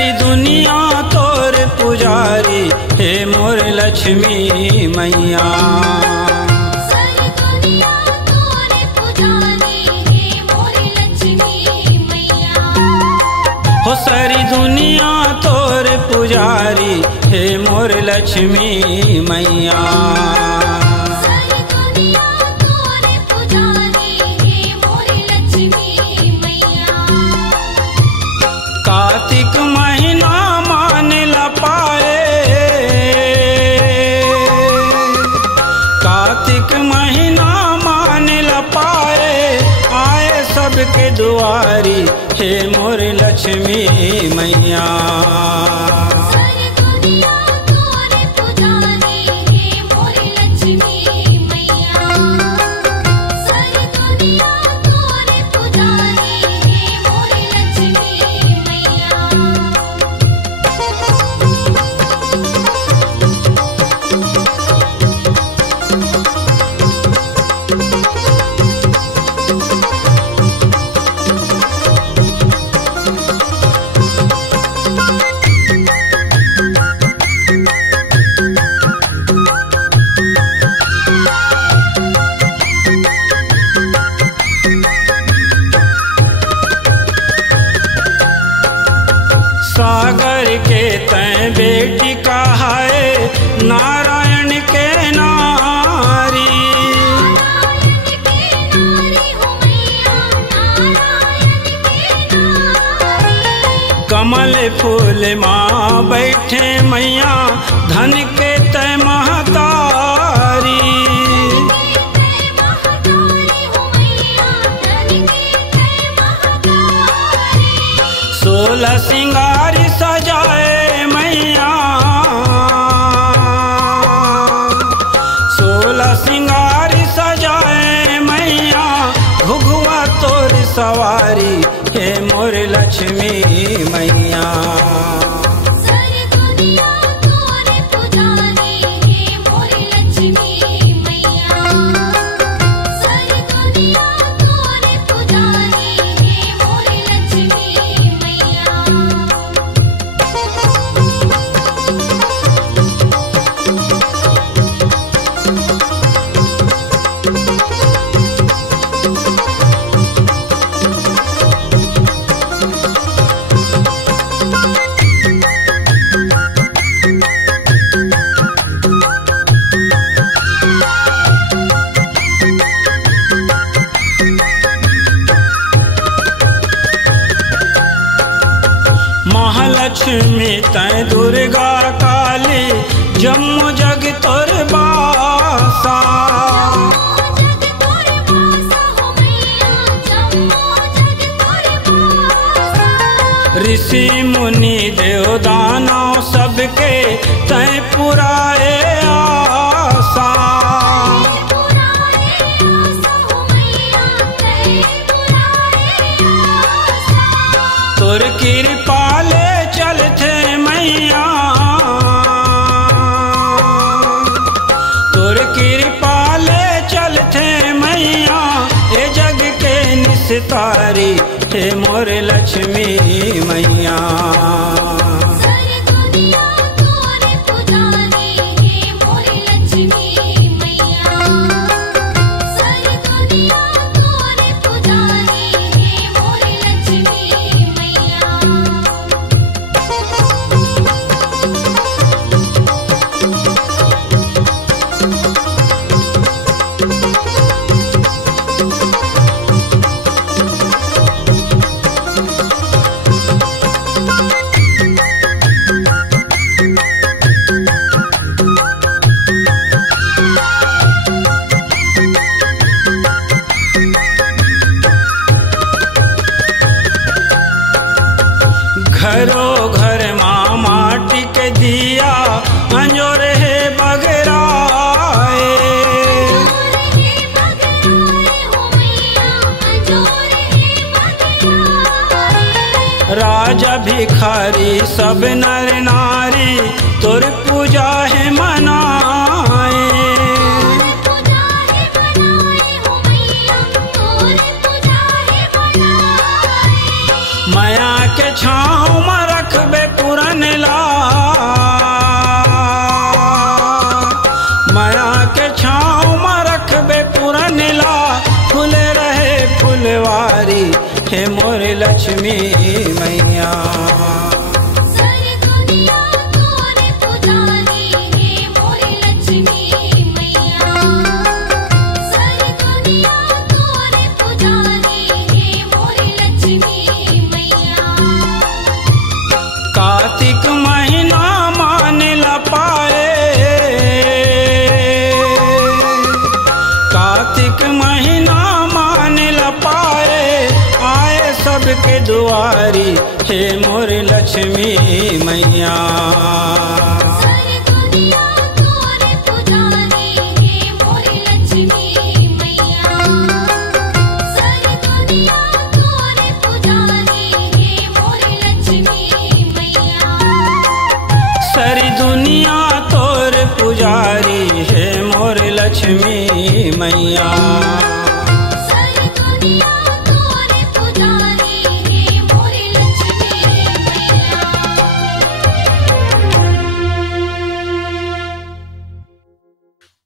सारी दुनिया तोर पुजारी हे मोर लक्ष्मी मैया। सारी दुनिया तोर पुजारी हे मोर लक्ष्मी मैया। हो सारी दुनिया तोर पुजारी हे मोर लक्ष्मी मैया। सारी दुनिया तोर पुजारी हे मोर लक्ष्मी मैया। कार्तिक महीना मान ला पाए, कार्तिक महीना मान ला पाए, आए सबके दुआरी हे मोर लक्ष्मी मैया। सारी दुनिया तोर पुजारी हे मोर लक्ष्मी मैया। सारी दुनिया तोर पुजारी हे मोर लक्ष्मी मैया। सागर के तैं बेटी कहाए, नारायण के नारी। नारायण के नारी हो मैया, नारायण के नारी। कमल फूल माँ बैठे मैया, धन के तैं महतारी। तै महतारी हो मैया, धन के तै महतारी। 16 सिंगारी सजाए मैया, 16 सिंगारी सजाए मैया, घुघुआ तोर सवारी हे मोर लक्ष्मी मैया। सारी दुनिया तोर पुजारी हे मोर लक्ष्मी मैया। सारी दुनिया तोर पुजारी हे मोर लक्ष्मी मैया। महालक्ष्मी तैं दुर्गा काली, जम्मू जग तोर बासा। जग तोर बासा हो मैया, जम्मू जग तोर बासा। ऋषि मुनि देव दानव सबके तैं पुराए आशा। पुराए आशा हो मैया, तै पुराए आशा। तोर कृपा ले चलते मैया, तोर कृपा ले चलते मैया, ए जग के निस्तारी हे मोर लक्ष्मी मैया। सारी दुनिया तोर पुजारी हे मोर लक्ष्मी मैया। सारी दुनिया तोर पुजारी हे मोर लक्ष्मी मैया। घरो घर माँ माटी के दिया, अंजोर है बगराए। राजा भिखारी सब नर नारी तोर पूजा है मनाए। माया के छाँव में रखबे मैया। सारी दुनिया तोरे पुजारी हे मोरी लक्ष्मी मैया। सारी दुनिया तोरे पुजारी हे मोरी लक्ष्मी मैया। कार्तिक महीना मानेला पाए, कार्तिक महीना मानेला पाए, आए सबके दुआरी हे मोर लक्ष्मी मैया। सारी दुनिया तोरे पुजारी हे मोरी लक्ष्मी मैया। सारी दुनिया तोरे पुजारी हे मोरी लक्ष्मी मैया। सारी दुनिया तोर पुजारी है मोर लक्ष्मी मैया।